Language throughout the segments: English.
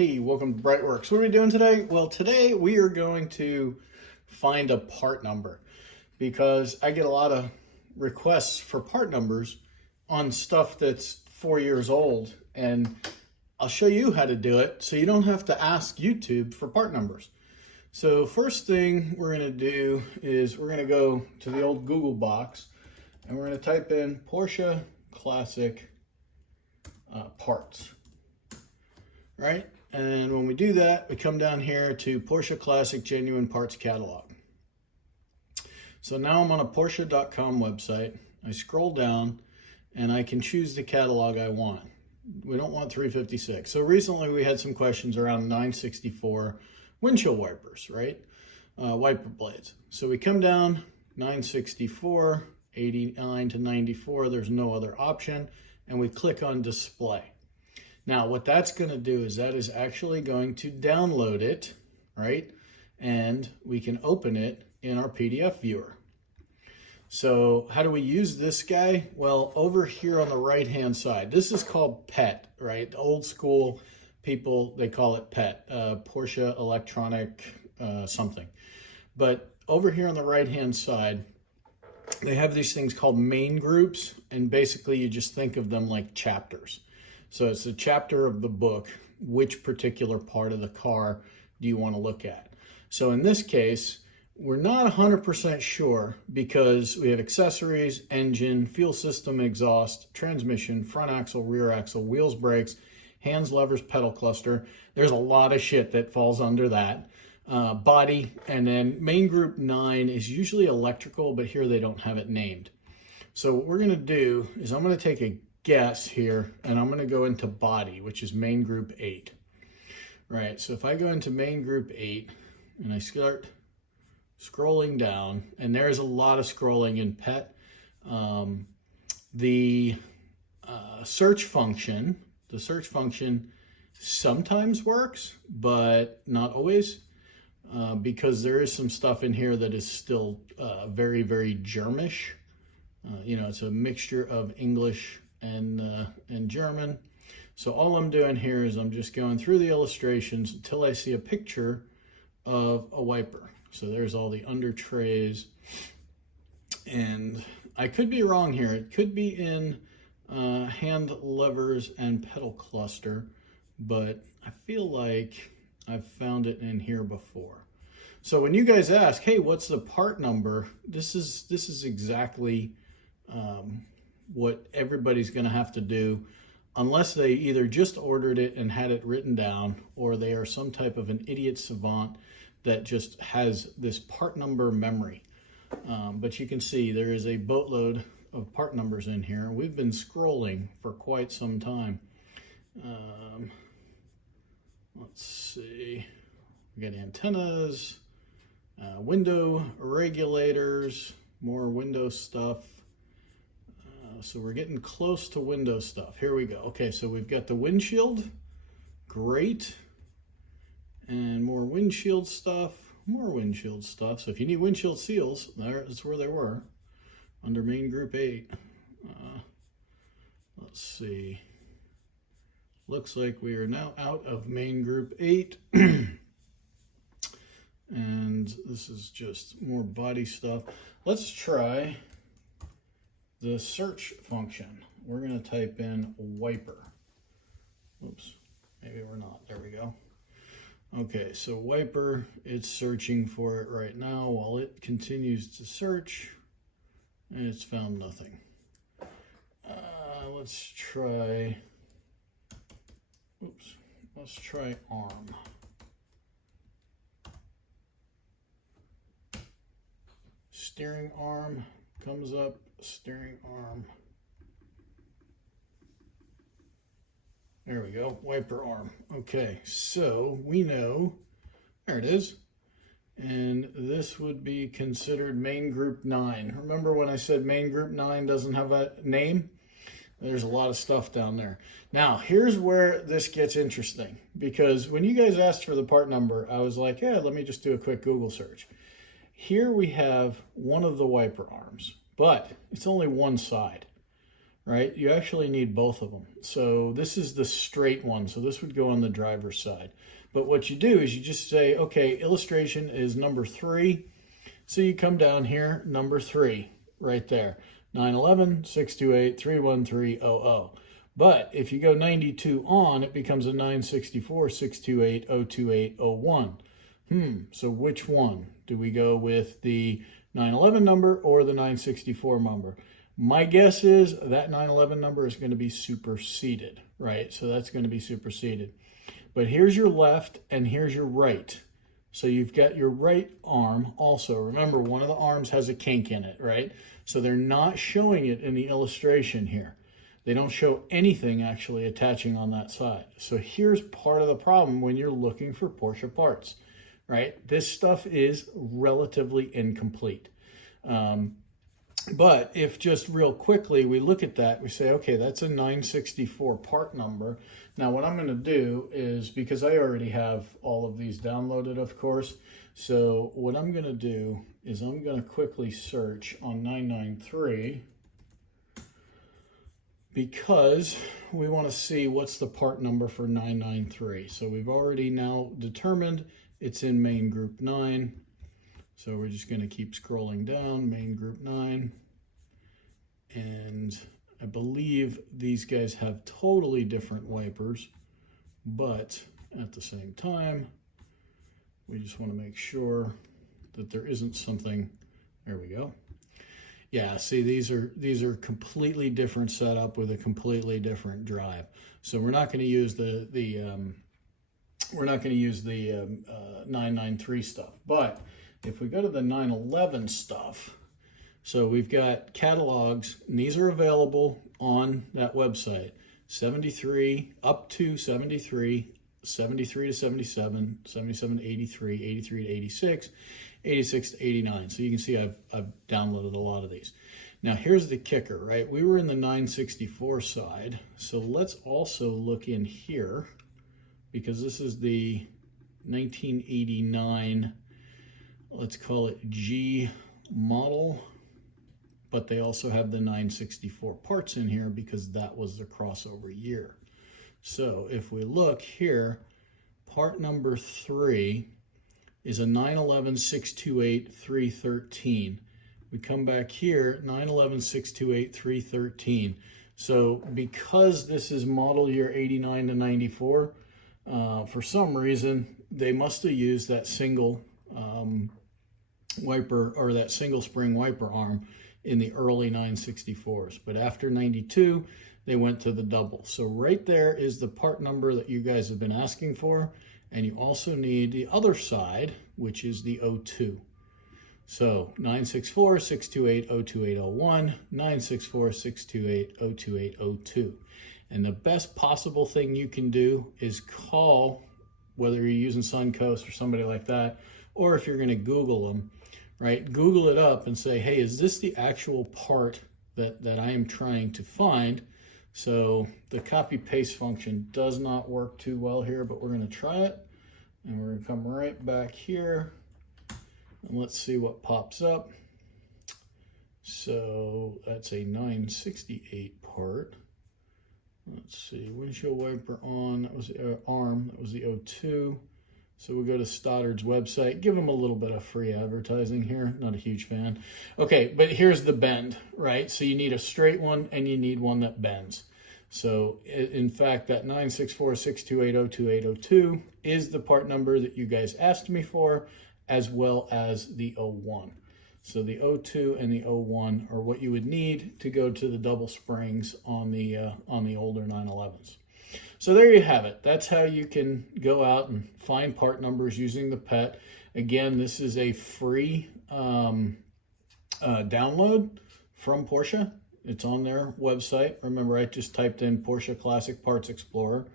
Hey, welcome to BreitWerks. What are we doing today? Well, today we are going to find a part number because I get a lot of requests for part numbers on stuff that's 4 years old, and I'll show you how to do it so you don't have to ask YouTube for part numbers. So first thing we're going to do is we're going to go to the old Google box and we're going to type in Porsche Classic parts, right? And when we do that, we come down here to Porsche Classic Genuine Parts Catalog. So now I'm on a Porsche.com website. I scroll down and I can choose the catalog I want. We don't want 356. So recently we had some questions around 964 windshield wipers, right? Wiper blades. So we come down 964, 89 to 94. There's no other option. And we click on display. Now, what that's going to do is that is actually going to download it, right? And we can open it in our PDF viewer. So how do we use this guy? Well, over here on the right-hand side, this is called PET, right? Old school people, they call it PET, Porsche Electronic something. But over here on the right-hand side, they have these things called main groups, and basically you just think of them like chapters. So it's a chapter of the book. Which particular part of the car do you want to look at? So in this case, we're not 100% sure because we have accessories, engine, fuel system, exhaust, transmission, front axle, rear axle, wheels, brakes, hands, levers, pedal cluster. There's a lot of shit that falls under that. Body, and then main group 9 is usually electrical, but here they don't have it named. So what we're going to do is I'm going to take a guess here, and I'm going to go into body, which is main group 8. Right, so if I go into main group 8 and I start scrolling down, and there's a lot of scrolling in PET. The search function sometimes works, but not always, because there is some stuff in here that is still very, very Germish. It's a mixture of English and German. So all I'm doing here is I'm just going through the illustrations until I see a picture of a wiper. So there's all the under trays, and I could be wrong here. It could be in hand levers and pedal cluster, but I feel like I've found it in here before. So when you guys ask, hey, what's the part number? This is exactly what everybody's going to have to do, unless they either just ordered it and had it written down, or they are some type of an idiot savant that just has this part number memory. But you can see there is a boatload of part numbers in here. We've been scrolling for quite some time. Let's see. We got antennas, window regulators, more window stuff. So we're getting close to window stuff. Here we go. Okay, so we've got the windshield. Great. And more windshield stuff. So if you need windshield seals, that's where they were, under main group 8. Let's see. Looks like we are now out of main group 8. And this is just more body stuff. Let's try the search function. We're going to type in wiper. Oops, maybe we're not. There we go. Okay, so wiper, it's searching for it right now while it continues to search, and it's found nothing. Let's try arm. Steering arm comes up, steering arm. There we go, wiper arm. Okay, so we know, there it is. And this would be considered main group 9. Remember when I said main group 9 doesn't have a name? There's a lot of stuff down there. Now, here's where this gets interesting, because when you guys asked for the part number, I was like, yeah, let me just do a quick Google search. Here we have one of the wiper arms, but it's only one side, right? You actually need both of them. So this is the straight one. So this would go on the driver's side. But what you do is you just say, okay, illustration is number 3. So you come down here, number 3, right there. 911-628-31300. But if you go 92 on, it becomes a 964-628-02801. So which one? Do we go with the 911 number or the 964 number? My guess is that 911 number is going to be superseded, right? So that's going to be superseded. But here's your left and here's your right. So you've got your right arm also. Remember, one of the arms has a kink in it, right? So they're not showing it in the illustration here. They don't show anything actually attaching on that side. So here's part of the problem when you're looking for Porsche parts, right? This stuff is relatively incomplete. But if just real quickly we look at that, we say, okay, that's a 964 part number. Now what I'm going to do is, because I already have all of these downloaded, of course, so what I'm going to do is I'm going to quickly search on 993 because we want to see what's the part number for 993. So we've already now determined it's in main group 9. So we're just going to keep scrolling down, main group 9. And I believe these guys have totally different wipers, but at the same time, we just want to make sure that there isn't something. There we go. Yeah, see, these are completely different setup with a completely different drive. So we're not going to use the 993 stuff. But if we go to the 911 stuff, so we've got catalogs, and these are available on that website. 73 up to 73, 73 to 77, 77 to 83, 83 to 86, 86 to 89. So you can see I've downloaded a lot of these. Now here's the kicker, right? We were in the 964 side, so let's also look in here, because this is the 1989, let's call it G model, but they also have the 964 parts in here because that was the crossover year. So if we look here, part number 3 is a 911-628-313. We come back here, 911-628-313. So because this is model year 89 to 94, for some reason, they must have used that single wiper, or that single spring wiper arm in the early 964s. But after 92, they went to the double. So right there is the part number that you guys have been asking for. And you also need the other side, which is the 02. So 964-628-02801, 964-628-02802. And the best possible thing you can do is call, whether you're using Suncoast or somebody like that, or if you're going to Google them, right? Google it up and say, hey, is this the actual part that I am trying to find? So the copy paste function does not work too well here, but we're going to try it. And we're going to come right back here and let's see what pops up. So that's a 968 part. Let's see, windshield wiper on, that was the arm, that was the 02. So we'll go to Stoddard's website, give them a little bit of free advertising here. Not a huge fan. Okay, but here's the bend, right? So you need a straight one and you need one that bends. So in fact, that 964-628-02802 is the part number that you guys asked me for, as well as the 01. So the 02 and the 01 are what you would need to go to the double springs on the older 911s. So there you have it. That's how you can go out and find part numbers using the PET. Again, this is a free download from Porsche. It's on their website. Remember, I just typed in Porsche Classic Parts Explorer,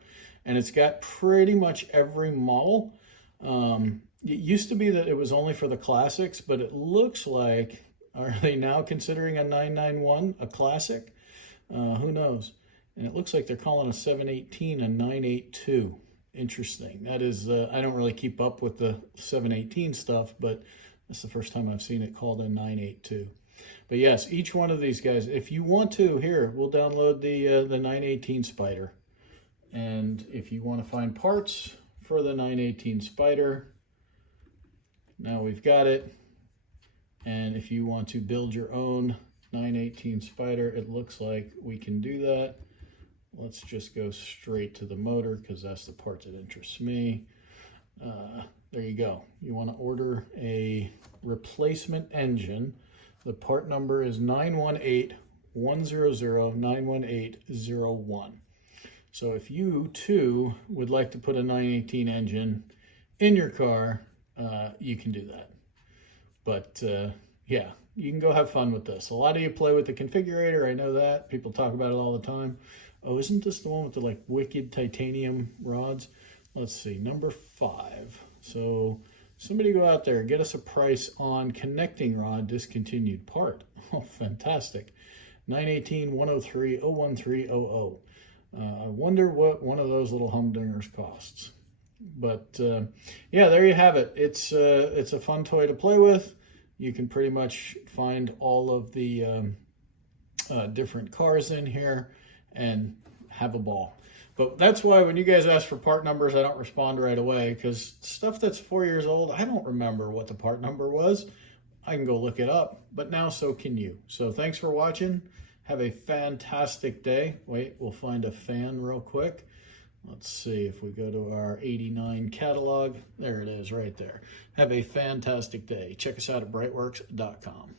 and it's got pretty much every model. It used to be that it was only for the classics, but it looks like, are they now considering a 991 a classic? Who knows? And it looks like they're calling a 718 a 982. Interesting. That is, I don't really keep up with the 718 stuff, but that's the first time I've seen it called a 982. But yes, each one of these guys, if you want to, here, we'll download the 918 Spider. And if you want to find parts for the 918 Spider, now we've got it. And if you want to build your own 918 Spider, it looks like we can do that. Let's just go straight to the motor because that's the part that interests me. There you go. You want to order a replacement engine. The part number is 918-100-91801. So if you too would like to put a 918 engine in your car, you can do that. But yeah, you can go have fun with this. A lot of you play with the configurator. I know that. People talk about it all the time. Oh, isn't this the one with the like wicked titanium rods? Let's see, number 5. So somebody go out there, get us a price on connecting rod discontinued part. Oh, fantastic. 918-103-01300. I wonder what one of those little humdingers costs. But yeah, there you have it. It's a fun toy to play with. You can pretty much find all of the different cars in here and have a ball. But that's why when you guys ask for part numbers, I don't respond right away, because stuff that's 4 years old, I don't remember what the part number was. I can go look it up, but now so can you. So thanks for watching. Have a fantastic day. Wait, we'll find a fan real quick. Let's see if we go to our 89 catalog. There it is right there. Have a fantastic day. Check us out at BreitWerks.com.